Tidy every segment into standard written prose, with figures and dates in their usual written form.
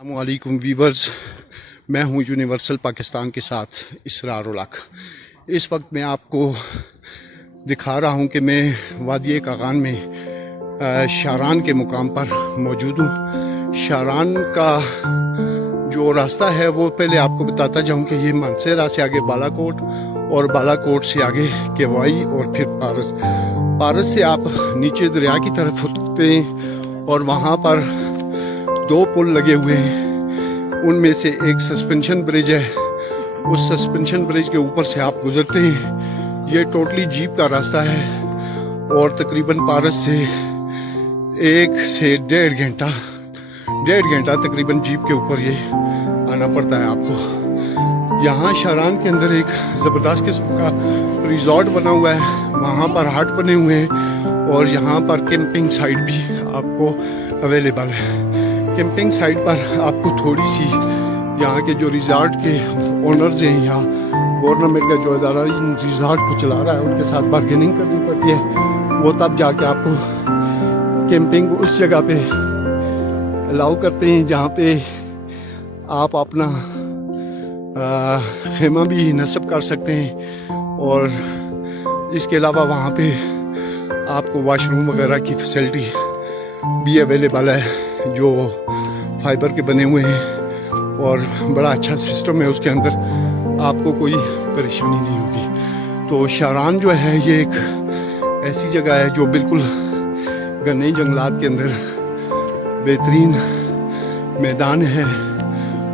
अस्सलामुअलैकुम वीवर्स, मैं हूं यूनिवर्सल पाकिस्तान के साथ इसरार उल हक। इस वक्त मैं आपको दिखा रहा हूं कि मैं वादी कागान में शारान के मुकाम पर मौजूद हूं। शारान का जो रास्ता है वो पहले आपको बताता जाऊं कि ये मानसेरा से आगे बालाकोट और बालाकोट से आगे केवाई और फिर पारस। पारस से आप नीचे दरिया की तरफ उतरते हैं और वहाँ पर दो पुल लगे हुए हैं। उनमें से एक सस्पेंशन ब्रिज है। उस सस्पेंशन ब्रिज के ऊपर से आप गुजरते हैं। ये टोटली जीप का रास्ता है और तकरीबन पारस से 1 से 1.5 घंटा तकरीबन जीप के ऊपर ये आना पड़ता है आपको। यहाँ शारान के अंदर एक ज़बरदस्त किस्म का रिजॉर्ट बना हुआ है। वहाँ पर हट बने हुए हैं और यहाँ पर कैंपिंग साइट भी आपको अवेलेबल है। कैंपिंग साइट पर आपको थोड़ी सी यहाँ के जो रिजॉर्ट के ओनर्स हैं या गवर्नमेंट का जो इदारा इन रिजॉर्ट को चला रहा है उनके साथ बार्गेनिंग करनी पड़ती है। वो तब जाके आपको कैंपिंग उस जगह पे अलाउ करते हैं जहाँ पे आप अपना खेमा भी नस्ब कर सकते हैं। और इसके अलावा वहाँ पे आपको वॉशरूम वगैरह की फैसिलिटी भी अवेलेबल है जो फाइबर के बने हुए हैं और बड़ा अच्छा सिस्टम है उसके अंदर। आपको कोई परेशानी नहीं होगी। तो शारान जो है ये एक ऐसी जगह है जो बिल्कुल घने जंगलात के अंदर बेहतरीन मैदान है।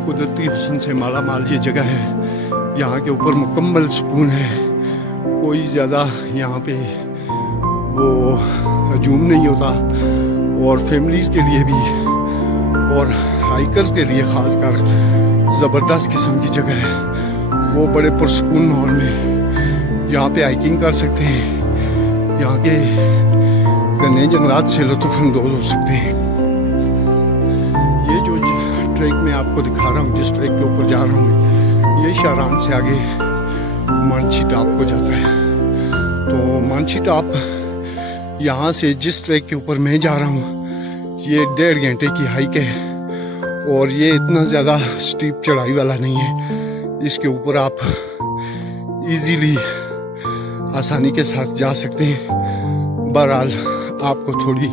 कुदरती हुस्न से माला माल ये जगह है। यहाँ के ऊपर मुकम्मल सुकून है। कोई ज़्यादा यहाँ पे वो हजूम नहीं होता और फैमिलीज़ के लिए भी और हाइकर्स के लिए ख़ासकर ज़बरदस्त किस्म की जगह है। वो बड़े पुरसुकून माहौल में यहाँ पे हाइकिंग कर सकते हैं। यहाँ के घने जंगलात से लुत्फ़अंदोज़ हो सकते हैं। ये जो ट्रैक मैं आपको दिखा रहा हूँ, जिस ट्रैक के ऊपर जा रहा हूँ, ये शारान से आगे मानसी टॉप को जाता है। तो मानसी टॉप यहाँ से जिस ट्रैक के ऊपर मैं जा रहा हूँ ये 1.5 घंटे की हाइक है और ये इतना ज़्यादा स्टीप चढ़ाई वाला नहीं है। इसके ऊपर आप इजीली आसानी के साथ जा सकते हैं। बहरहाल आपको थोड़ी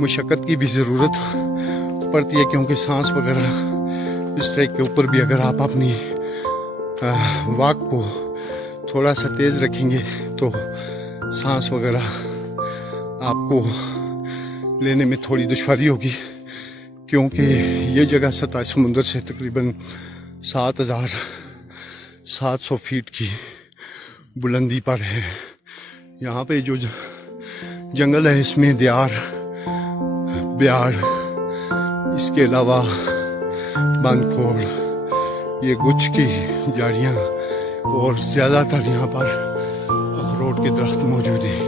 मुशक्क़त की भी ज़रूरत पड़ती है क्योंकि सांस वगैरह इस ट्रैक के ऊपर भी अगर आप अपनी वॉक को थोड़ा सा तेज़ रखेंगे तो सांस वगैरह आपको लेने में थोड़ी दुश्वारी होगी क्योंकि ये जगह सतह समुंदर से तकरीबन 7,700 फीट की बुलंदी पर है। यहाँ पे जो जंगल है इसमें देयार, ब्याड़, इसके अलावा बांदखोल, ये गुच्छ की झाड़ियाँ और ज़्यादातर यहाँ पर अखरोट के दरख्त मौजूद हैं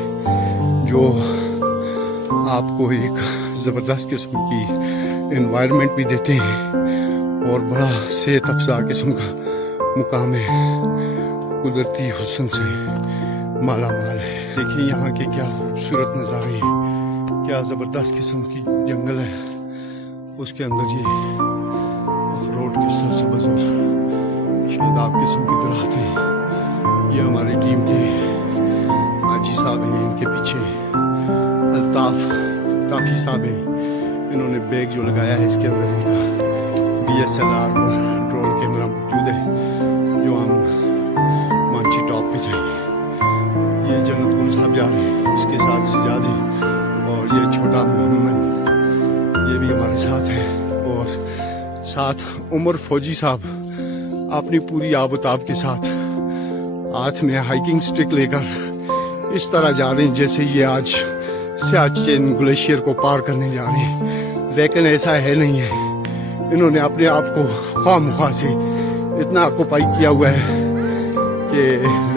जो आपको एक ज़बरदस्त किस्म की एनवायरनमेंट भी देते हैं और बड़ा सेहत अफजा किस्म का मुकाम है। कुदरती हुस्न से माला माल है। देखिए यहाँ के क्या खूबसूरत नज़ारे हैं, क्या ज़बरदस्त किस्म की जंगल है। उसके अंदर ये अखरोट के सरसब्ज़ और शादाब किस्म की दरख्त हैं। ये हमारी टीम के हाजी साहब हैं, इनके पीछे अल्ताफ़ काफ़ी साहब हैं। इन्होंने बैग जो लगाया है इसके अंदर इनका DSLR और ड्रोन कैमरा मौजूद है जो हम मानसी टॉप पे जाएंगे। ये जन्नत गुल साहब जा रहे हैं, इसके साथ सजाद हैं और ये छोटा मोहम्मद ये भी हमारे साथ है और साथ उमर फौजी साहब अपनी पूरी आबोताब के साथ हाथ में हाइकिंग स्टिक लेकर इस तरह जा रहे हैं जैसे ये आज सियाचिन ग्लेशियर को पार करने जा रहे हैं। लेकिन ऐसा है नहीं है। इन्होंने अपने आप को ख्वाह से इतना ऑक्यूपाई किया हुआ है कि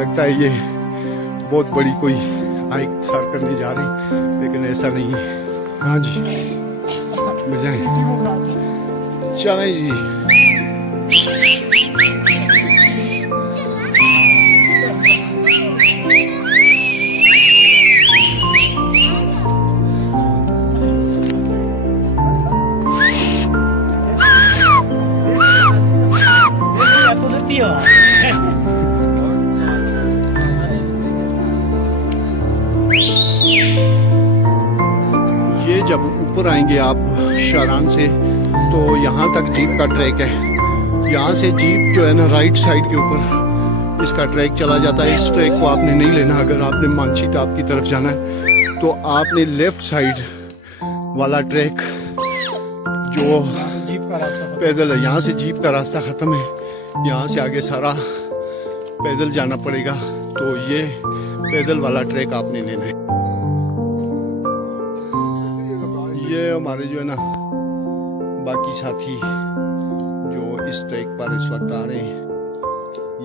लगता है ये बहुत बड़ी कोई हाइक सर करने जा रहे हैं, लेकिन ऐसा नहीं है। हाँ जी, बजाएं चलें जी। ऊपर आएंगे आप शारान से तो यहाँ तक जीप का ट्रैक है। यहाँ से जीप जो है ना राइट साइड के ऊपर इसका ट्रैक चला जाता है। इस ट्रैक को आपने नहीं लेना। अगर आपने मानसी टॉप की तरफ जाना है तो आपने लेफ्ट साइड वाला ट्रैक जो जीप का रास्ता पैदल है, यहाँ से जीप का रास्ता ख़त्म है। यहाँ से आगे सारा पैदल जाना पड़ेगा। तो ये पैदल वाला ट्रैक आपने लेना है। ये हमारे जो है ना बाकी साथी जो इस ट्रैक पर इस वक्त आ रहे हैं,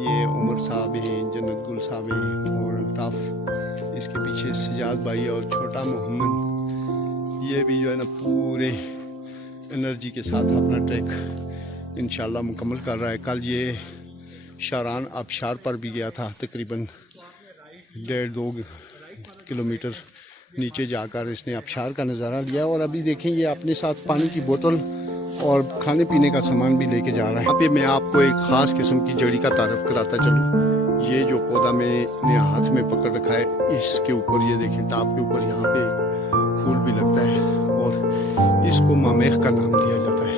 ये उमर साहब हैं, जन्नत गुल साहब हैं और अल्ताफ, इसके पीछे सजाद भाई और छोटा मोहम्मद। ये भी जो है ना पूरे एनर्जी के साथ अपना ट्रैक इंशाल्लाह मुकम्मल कर रहा है। कल ये शारान आबशार पर भी गया था, तकरीबन 1.5-2 किलोमीटर नीचे जाकर इसने आबशार का नज़ारा लिया। और अभी देखें ये अपने साथ पानी की बोतल और खाने पीने का सामान भी लेके जा रहा है। यहाँ पे मैं आपको एक ख़ास किस्म की जड़ी का तारफ़ कराता चलूँ। ये जो पौधा मैंने हाथ में पकड़ रखा है, इसके ऊपर ये देखें टॉप के ऊपर यहाँ पे फूल भी लगता है और इसको मामेख का नाम दिया जाता है।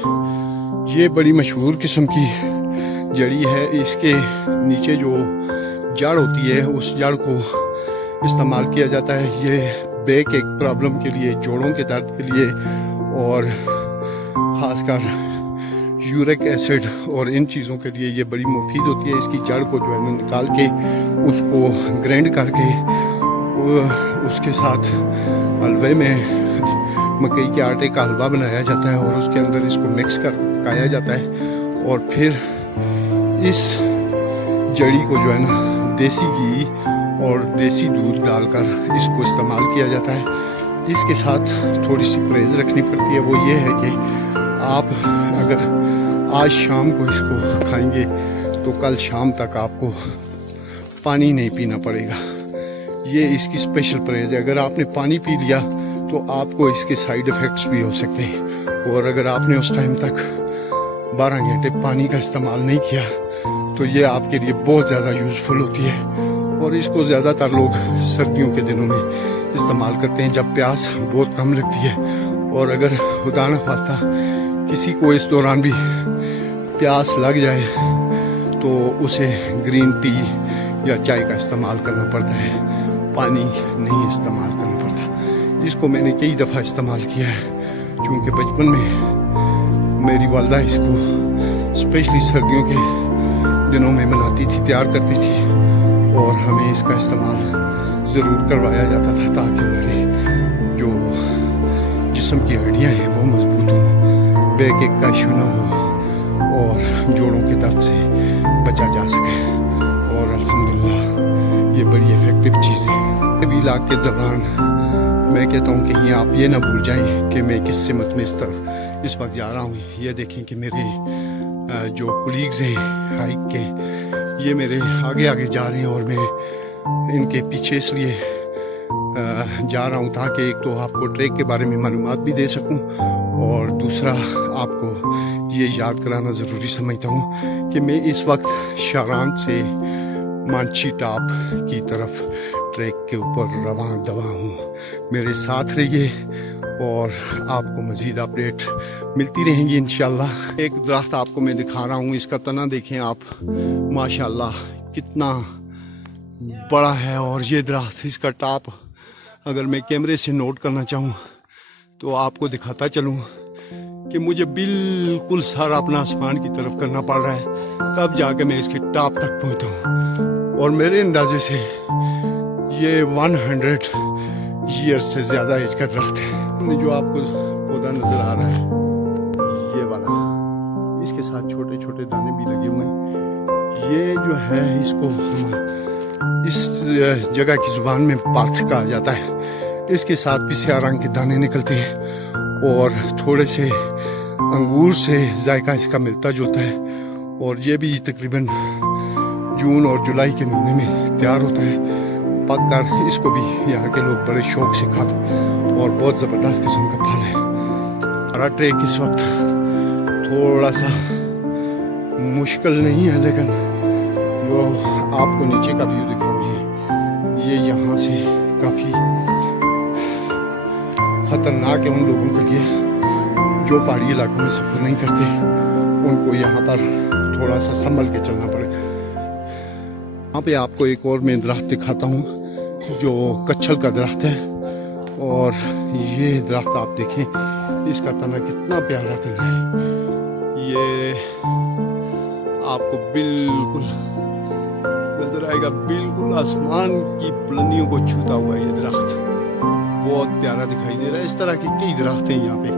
ये बड़ी मशहूर किस्म की जड़ी है। इसके नीचे जो जड़ होती है उस जड़ को इस्तेमाल किया जाता है। ये बैक एक प्रॉब्लम के लिए, जोड़ों के दर्द के लिए और ख़ासकर यूरिक एसिड और इन चीज़ों के लिए ये बड़ी मुफीद होती है। इसकी जड़ को जो है ना निकाल के उसको ग्राइंड करके उसके साथ हलवे में मकई के आटे का हलवा बनाया जाता है और उसके अंदर इसको मिक्स कर पकाया जाता है और फिर इस जड़ी को जो है ना देसी घी और देसी दूध डालकर इसको इस्तेमाल किया जाता है। इसके साथ थोड़ी सी परहेज़ रखनी पड़ती है। वो ये है कि आप अगर आज शाम को इसको खाएंगे तो कल शाम तक आपको पानी नहीं पीना पड़ेगा। ये इसकी स्पेशल परहेज़ है। अगर आपने पानी पी लिया तो आपको इसके साइड इफ़ेक्ट्स भी हो सकते हैं। और अगर आपने उस टाइम तक 12 घंटे पानी का इस्तेमाल नहीं किया तो ये आपके लिए बहुत ज़्यादा यूज़फुल होती है। और इसको ज़्यादातर लोग सर्दियों के दिनों में इस्तेमाल करते हैं जब प्यास बहुत कम लगती है। और अगर खुदा न खास्ता किसी को इस दौरान भी प्यास लग जाए तो उसे ग्रीन टी या चाय का इस्तेमाल करना पड़ता है, पानी नहीं इस्तेमाल करना पड़ता। इसको मैंने कई दफ़ा इस्तेमाल किया है क्योंकि बचपन में मेरी वालदा इसको स्पेशली सर्दियों के दिनों में बनाती थी, तैयार करती थी और हमें इसका इस्तेमाल ज़रूर करवाया जाता था ताकि हमारे जो जिस्म की हड्डियाँ हैं वो मजबूत हों, बैक एक का इशू ना हो और जोड़ों के दर्द से बचा जा सके। और अल्हम्दुलिल्लाह ये बड़ी इफ़ेक्टिव चीज़ है। अभी इलाक़ के दौरान मैं कहता हूँ कहीं आप ये ना भूल जाएं कि मैं किस सिमत में इस तरफ इस वक्त जा रहा हूँ। ये देखें कि मेरे जो कुलीग्स हैं हाइक के, ये मेरे आगे आगे जा रहे हैं और मैं इनके पीछे इसलिए जा रहा हूँ ताकि एक तो आपको ट्रैक के बारे में मालूमात भी दे सकूँ और दूसरा आपको ये याद कराना ज़रूरी समझता हूँ कि मैं इस वक्त शारान से मानसी टॉप की तरफ ट्रैक के ऊपर रवां दवा हूँ। मेरे साथ रहिए और आपको मज़ीद अपडेट मिलती रहेंगी इंशाल्लाह। एक दरख्त आपको मैं दिखा रहा हूँ, इसका तना देखें आप, माशाल्लाह कितना बड़ा है। और ये दरख्त, इसका टॉप अगर मैं कैमरे से नोट करना चाहूँ तो आपको दिखाता चलूँ कि मुझे बिल्कुल सर अपना आसमान की तरफ करना पड़ रहा है तब जाके मैं इसके टॉप तक पहुँचता हूँ। और मेरे अंदाजे से ये 100 ईयर्स से ज़्यादा एज का दरख्त है। जो आपको पौधा नज़र आ रहा है ये वाला, इसके साथ छोटे छोटे दाने भी लगे हुए हैं। ये जो है इसको इस जगह की ज़ुबान में पाथ कहा जाता है। इसके साथ भी स्याह रंग के दाने निकलते हैं और थोड़े से अंगूर से जायका इसका मिलता जुलता है। और ये भी तकरीबन जून और जुलाई के महीने में तैयार होता है पक कर। इसको भी यहाँ के लोग बड़े शौक से खाते हैं और बहुत ज़बरदस्त किस्म का फल है। हमारा ट्रैक इस वक्त थोड़ा सा मुश्किल नहीं है, लेकिन जो आपको नीचे का व्यू दिखाऊंगी ये यहाँ से काफ़ी ख़तरनाक है उन लोगों के लिए जो पहाड़ी इलाकों में सफ़र नहीं करते। उनको यहाँ पर थोड़ा सा संभल के चलना पड़ेगा। यहाँ पे आपको एक और मैं दरख्त दिखाता हूँ जो कच्छल का दरख्त है। और ये दरख्त आप देखें, इसका तना कितना प्यारा तना है। ये आपको बिल्कुल नजर आएगा, बिल्कुल आसमान की बुलंदियों को छूता हुआ ये दरख्त बहुत प्यारा दिखाई दे रहा है। इस तरह के कई दरख्त हैं यहाँ पे।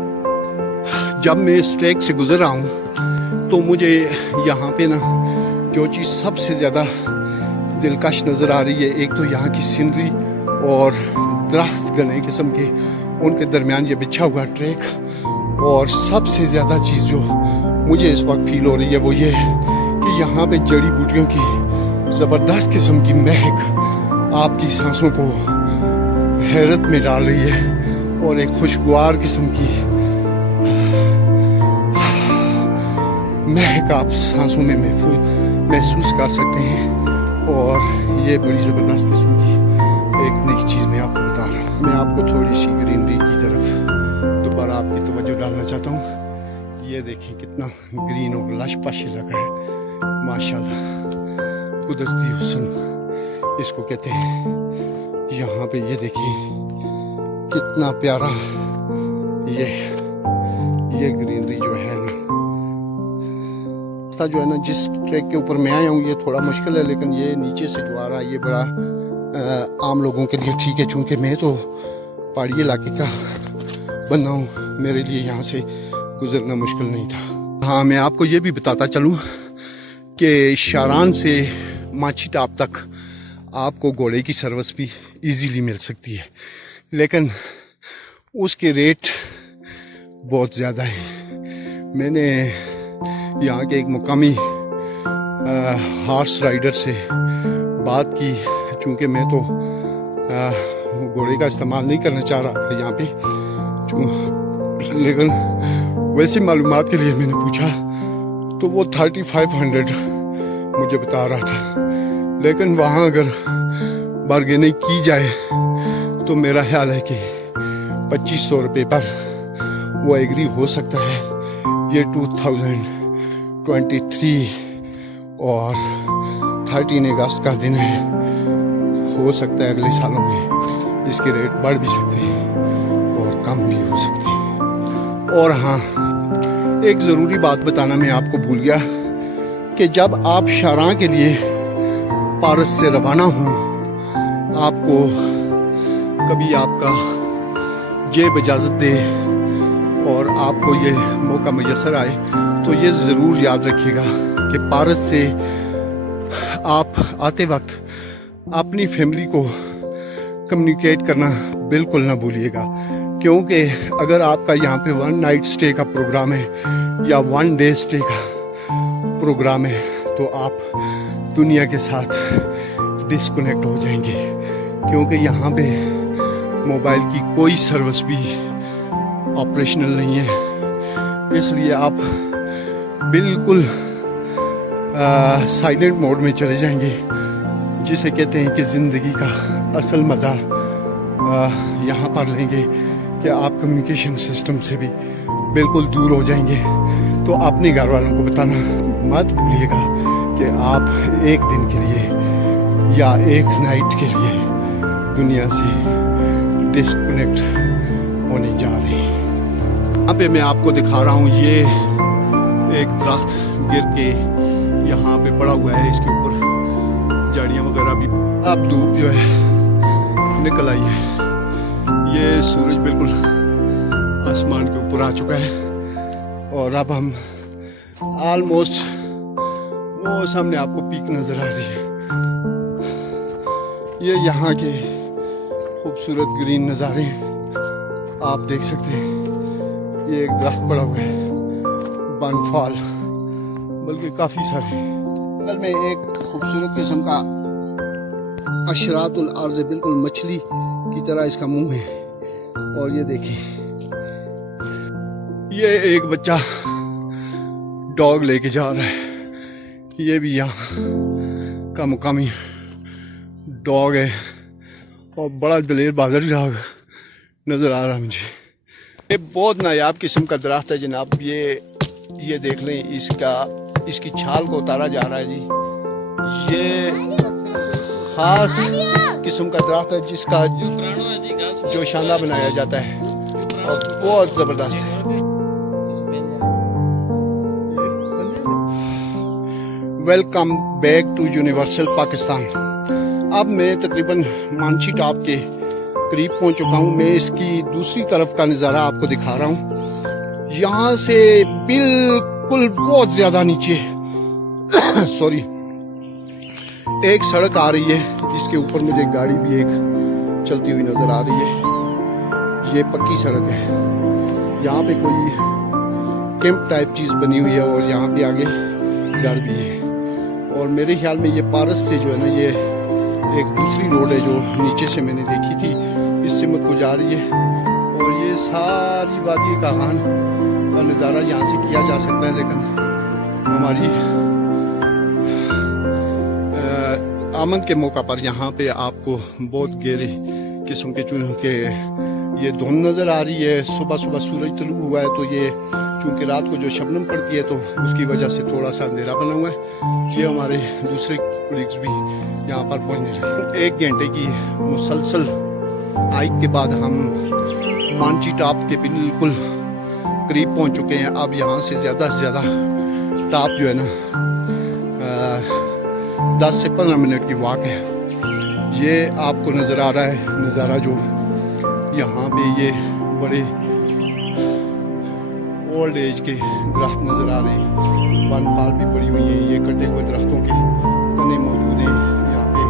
जब मैं इस ट्रैक से गुजर रहा हूँ तो मुझे यहाँ पे ना जो चीज़ सबसे ज़्यादा दिलकश नज़र आ रही है, एक तो यहाँ की सीनरी और दरख्त गने किस्म के, उनके दरमियान ये बिछा हुआ ट्रैक, और सबसे ज़्यादा चीज़ जो मुझे इस वक्त फील हो रही है वो ये है कि यहाँ पे जड़ी बूटियों की ज़बरदस्त किस्म की महक आपकी सांसों को हैरत में डाल रही है और एक खुशगवार किस्म की महक आप सांसों में महसूस कर सकते हैं। और ये बड़ी ज़बरदस्त किस्म की एक नई चीज़ मैं आपको बता रहा हूँ। मैं आपको थोड़ी सी ग्रीनरी की तरफ दोबारा आपकी तवज्जो डालना चाहता हूँ। ये देखें कितना ग्रीन और लश पश इलाका है, माशाल्लाह, कुदरती हुस्न इसको कहते हैं। यहाँ पे ये देखिए कितना प्यारा ये ग्रीनरी जो है ना, रास्ता जो है ना जिस ट्रैक के ऊपर मैं आया हूँ ये थोड़ा मुश्किल है, लेकिन ये नीचे से जो आ रहा है ये बड़ा आम लोगों के लिए ठीक है, चूँकि मैं तो पहाड़ी इलाके का बंदा हूँ, मेरे लिए यहाँ से गुजरना मुश्किल नहीं था। हाँ, मैं आपको ये भी बताता चलूँ कि शारान से माची टाप तक आपको घोड़े की सर्विस भी इजीली मिल सकती है, लेकिन उसके रेट बहुत ज़्यादा है। मैंने यहाँ के एक मुकामी हॉर्स राइडर से बात की, चूँकि मैं तो घोड़े का इस्तेमाल नहीं करना चाह रहा था यहाँ पे, लेकिन वैसी मालूमात के लिए मैंने पूछा तो वो 3500 मुझे बता रहा था। लेकिन वहाँ अगर बार्गेनिंग की जाए तो मेरा ख्याल है कि 2500 रुपये पर वो एग्री हो सकता है। ये 2023 और 13 अगस्त का दिन है, हो सकता है अगले सालों में इसके रेट बढ़ भी सकते हैं और कम भी हो सकते हैं। और हाँ, एक ज़रूरी बात बताना मैं आपको भूल गया कि जब आप शारां के लिए पारस से रवाना हों, आपको कभी आपका जेब इजाज़त दे और आपको ये मौका मैसर आए तो ये ज़रूर याद रखिएगा कि पारस से आप आते वक्त अपनी फैमिली को कम्युनिकेट करना बिल्कुल ना भूलिएगा, क्योंकि अगर आपका यहाँ पे 1 नाइट स्टे का प्रोग्राम है या 1 डे स्टे का प्रोग्राम है तो आप दुनिया के साथ डिस्कनेक्ट हो जाएंगे, क्योंकि यहाँ पे मोबाइल की कोई सर्विस भी ऑपरेशनल नहीं है। इसलिए आप बिल्कुल साइलेंट मोड में चले जाएंगे, जिसे कहते हैं कि ज़िंदगी का असल मज़ा यहाँ पर लेंगे कि आप कम्युनिकेशन सिस्टम से भी बिल्कुल दूर हो जाएंगे। तो अपने घर वालों को बताना मत भूलिएगा कि आप एक दिन के लिए या एक नाइट के लिए दुनिया से डिस्कनेक्ट होने जा रहे हैं। यहाँ पे मैं आपको दिखा रहा हूँ, ये एक दरख्त गिर के यहाँ पे पड़ा हुआ है, इसके ऊपर झाड़ियाँ वगैरह भी। अब धूप जो है निकल आई है, ये सूरज बिल्कुल आसमान के ऊपर आ चुका है और अब हम ऑलमोस्ट वो सामने आपको पीक नज़र आ रही है। ये यहाँ के खूबसूरत ग्रीन नज़ारे हैं, आप देख सकते हैं। ये एक दरख्त पड़ा हुआ है, बनफाल, बल्कि काफ़ी सारे। बगल में एक खूबसूरत किस्म का अशरातुल अर्ज़, बिल्कुल मछली की तरह इसका मुंह है। और ये देखिए, ये एक बच्चा डॉग लेके जा रहा है, ये भी यहाँ का मुकामी डॉग है और बड़ा दलेर बहादुर डॉग नज़र आ रहा है मुझे। ये बहुत नायाब किस्म का दरख्त है जनाब। ये देख लें, इसकी छाल को उतारा जा रहा है जी। ये खास किस्म का दरख्त है जिसका जो शानदार बनाया जाता है और बहुत ज़बरदस्त है। Welcome back to universal Pakistan. अब मैं तकरीबन मानसी टॉप के करीब पहुंच चुका हूं। मैं इसकी दूसरी तरफ का नज़ारा आपको दिखा रहा हूं। यहाँ से बिल्कुल बहुत ज़्यादा नीचे सॉरी, एक सड़क आ रही है जिसके ऊपर मुझे गाड़ी भी एक चलती हुई नज़र आ रही है। ये पक्की सड़क है। यहाँ पे कोई कैंप टाइप चीज़ बनी हुई है और यहाँ पे आगे घर भी है। और मेरे ख्याल में ये पारस से जो है ना, ये एक दूसरी रोड है जो नीचे से मैंने देखी थी, इससे मुझको जा रही है। और ये सारी वादी का खान का नज़ारा यहाँ से किया जा सकता है, लेकिन हमारी आमद के मौका पर यहाँ पे आपको बहुत गहरे किस्म के चूहों के ये धुंध नज़र आ रही है। सुबह सुबह सूरज तुलू हुआ है, तो ये चूँकि रात को जो शबनम पड़ती है तो उसकी वजह से थोड़ा सा अंधेरा बना हुआ है। ये हमारे दूसरे कोलीग्स भी यहाँ पर पहुँच रहे। 1 घंटे की मुसलसल हाइक के बाद हम मानसी टॉप के बिल्कुल करीब पहुँच चुके हैं। अब यहाँ से ज़्यादा टॉप जो है ना 10 से 15 मिनट की वॉक है। ये आपको नज़र आ रहा है नज़ारा जो यहाँ पे ये बड़े ओल्ड एज के दरख्त नज़र आ रहे हैं। वन फाल भी पड़ी हुई है। ये कटे हुए दरख्तों के तने मौजूद हैं यहाँ पे।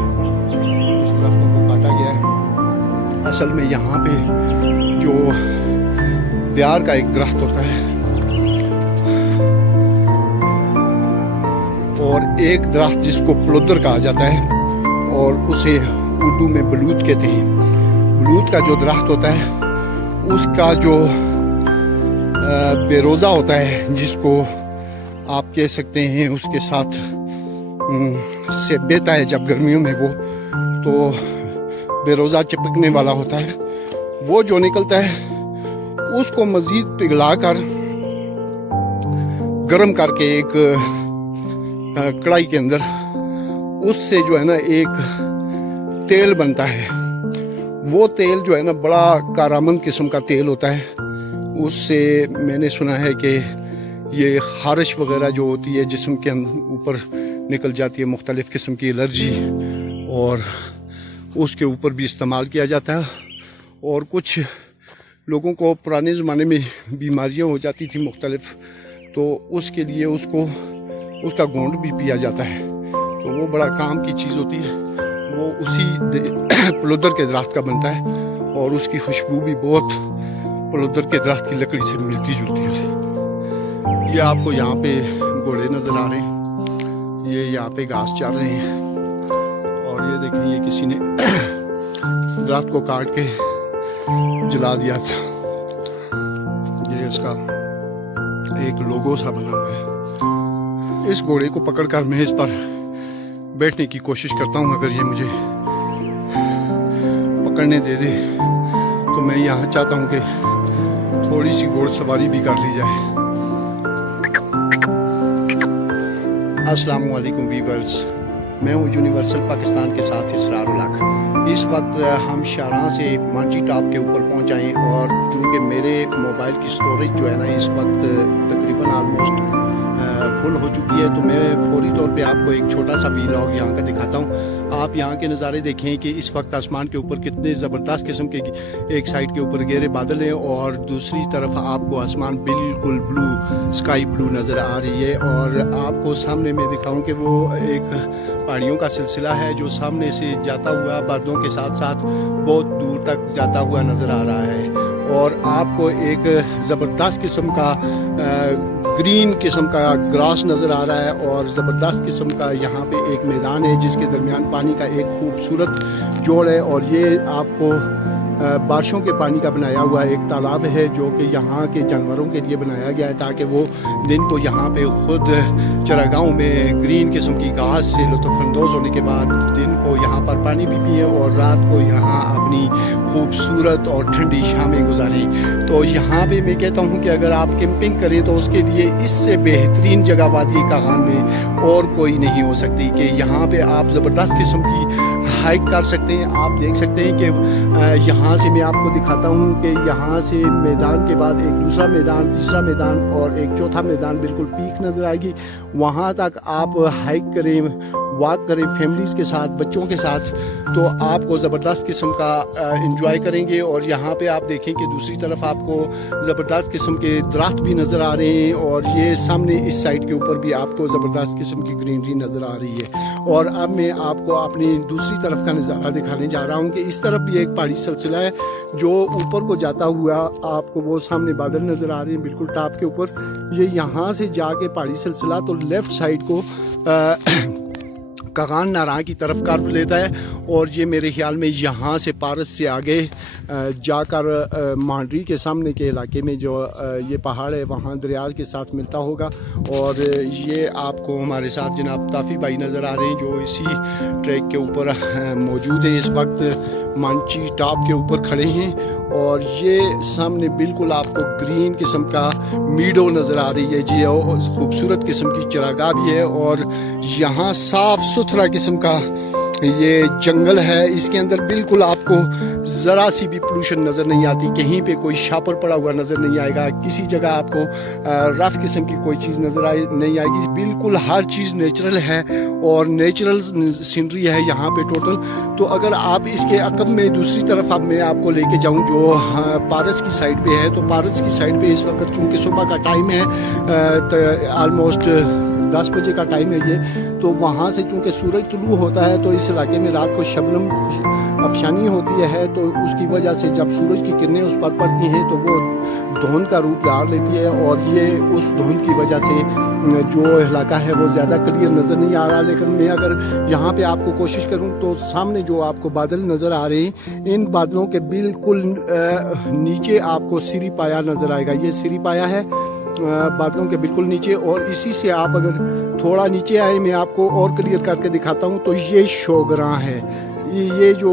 कुछ दरख्तों को काटा गया है। असल में यहाँ पे जो दियार का एक दरख्त होता है और एक दरख्त जिसको प्लोदर कहा जाता है और उसे उर्दू में बलूत कहते हैं। बलूत का जो दरख्त होता है उसका जो बेरोज़ा होता है, जिसको आप कह सकते हैं, उसके साथ से बेता है जब गर्मियों में वो तो बेरोज़ा चिपकने वाला होता है। वो जो निकलता है उसको मज़ीद पिघलाकर गर्म करके एक कढ़ाई के अंदर उससे जो है ना एक तेल बनता है। वो तेल जो है ना बड़ा कारामंद किस्म का तेल होता है। उससे मैंने सुना है कि ये खारिश वगैरह जो होती है जिस्म के ऊपर निकल जाती है, मुख्तलिफ़ किस्म की एलर्जी, और उसके ऊपर भी इस्तेमाल किया जाता है। और कुछ लोगों को पुराने ज़माने में बीमारियां हो जाती थी मुख्तलिफ़, तो उसके लिए उसका घोंट भी पिया जाता है। तो वो बड़ा काम की चीज़ होती है। वो उसी प्लोदर के दरख्त का बनता है और उसकी खुशबू भी बहुत प्लोदर के दरख्त की लकड़ी से मिलती जुलती है। ये आपको यहाँ पे घोड़े नज़र आ रहे हैं। ये यहाँ पे घास चर रहे हैं। और ये देखें, ये किसी ने दरख्त को काट के जला दिया था। ये इसका एक लोगो सा बना हुआ है। इस घोड़े को पकड़कर मैं इस पर बैठने की कोशिश करता हूँ। अगर ये मुझे पकड़ने दे दे तो मैं यहाँ चाहता हूँ कि थोड़ी सी घोड़सवारी भी कर ली जाए। अस्सलाम वालेकुम वीवर्स, मैं हूँ यूनिवर्सल पाकिस्तान के साथ इसरार उल हक। इस वक्त हम शाहराह से मानसी टॉप के ऊपर पहुँच आए और चूँकि मेरे मोबाइल की स्टोरेज जो है ना इस वक्त तकरीबन आलमोस्ट फुल हो चुकी है, तो मैं फौरी तौर पे आपको एक छोटा सा व्लॉग यहाँ का दिखाता हूँ। आप यहाँ के नज़ारे देखें कि इस वक्त आसमान के ऊपर कितने ज़बरदस्त किस्म के, एक साइड के ऊपर गहरे बादल हैं और दूसरी तरफ आपको आसमान बिल्कुल ब्लू, स्काई ब्लू नज़र आ रही है। और आपको सामने मैं दिखाऊँ कि वो एक पहाड़ियों का सिलसिला है जो सामने से जाता हुआ बादलों के साथ साथ बहुत दूर तक जाता हुआ नज़र आ रहा है। और आपको एक ज़बरदस्त किस्म का ग्रीन किस्म का ग्रास नज़र आ रहा है और ज़बरदस्त किस्म का यहाँ पे एक मैदान है जिसके दरमियान पानी का एक खूबसूरत जोड़ है। और ये आपको बारिशों के पानी का बनाया हुआ एक तालाब है, जो कि यहाँ के जानवरों के लिए बनाया गया है, ताकि वो दिन को यहाँ पे खुद चरागाहों में ग्रीन किस्म की घास से लुत्फ़अंदोज़ होने के बाद दिन को यहाँ पर पानी भी पिए और रात को यहाँ अपनी खूबसूरत और ठंडी शामें गुजारें। तो यहाँ पे मैं कहता हूँ कि अगर आप कैंपिंग करें तो उसके लिए इससे बेहतरीन जगह वादी कागान में और कोई नहीं हो सकती कि यहाँ पे आप ज़बरदस्त किस्म की हाइक कर सकते हैं। आप देख सकते हैं कि यहाँ से मैं आपको दिखाता हूँ कि यहाँ से मैदान के बाद एक दूसरा मैदान, तीसरा मैदान और एक चौथा मैदान बिल्कुल पीक नज़र आएगी। वहाँ तक आप हाइक करें, वॉक करें फैमिलीज़ के साथ, बच्चों के साथ, तो आपको ज़बरदस्त किस्म का इंजॉय करेंगे। और यहाँ पे आप देखें कि दूसरी तरफ आपको ज़बरदस्त किस्म के दरख्त भी नज़र आ रहे हैं और ये सामने इस साइड के ऊपर भी आपको ज़बरदस्त किस्म की ग्रीनरी नज़र आ रही है। और अब मैं आपको अपनी दूसरी तरफ का नज़ारा दिखाने जा रहा हूँ कि इस तरफ भी एक पहाड़ी सिलसिला है जो ऊपर को जाता हुआ आपको वो सामने बादल नज़र आ रहे हैं बिल्कुल टॉप के ऊपर। ये यहाँ से जाके पहाड़ी सिलसिला तो लेफ़्ट साइड को कागान नारा की तरफ कर्व लेता है और ये मेरे ख्याल में यहाँ से पारस से आगे जाकर मांडरी के सामने के इलाके में जो ये पहाड़ है वहाँ दरिया के साथ मिलता होगा। और ये आपको हमारे साथ जनाब ताफ़ी भाई नज़र आ रहे हैं जो इसी ट्रैक के ऊपर मौजूद है, इस वक्त मांची टॉप के ऊपर खड़े हैं। और ये सामने बिल्कुल आपको ग्रीन किस्म का मीडो नज़र आ रही है जी, और खूबसूरत किस्म की चरागाह भी है और यहाँ साफ़ सुथरा किस्म का ये जंगल है। इसके अंदर बिल्कुल आपको ज़रा सी भी पोल्यूशन नज़र नहीं आती, कहीं पे कोई शापर पड़ा हुआ नज़र नहीं आएगा, किसी जगह आपको रफ़ किस्म की कोई चीज़ नज़र नहीं आएगी। बिल्कुल हर चीज़ नेचुरल है और नेचुरल सीनरी है यहाँ पे टोटल। तो अगर आप इसके अकब में दूसरी तरफ अब मैं आपको लेके जाऊँ जो पारस की साइड पे है, तो पारस की साइड पे इस वक्त चूँकि सुबह का टाइम है, आलमोस्ट 10 बजे का टाइम है ये, तो वहाँ से चूँकि सूरज तुलू होता है तो इस इलाके में रात को शबनम अफशानी होती है, तो उसकी वजह से जब सूरज की किरणें उस पर पड़ती हैं तो वो धुंध का रूप धार लेती है और ये उस धुंध की वजह से जो इलाका है वो ज़्यादा क्लियर नज़र नहीं आ रहा। लेकिन मैं अगर यहाँ पे आपको कोशिश करूँ तो सामने जो आपको बादल नज़र आ रहे हैं, इन बादलों के बिल्कुल नीचे आपको सिरी पाया नज़र आएगा। ये सिरी पाया है बादलों के बिल्कुल नीचे, और इसी से आप अगर थोड़ा नीचे आए मैं आपको और क्लियर करके दिखाता हूँ। तो ये शोगरा है, ये जो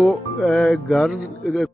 घर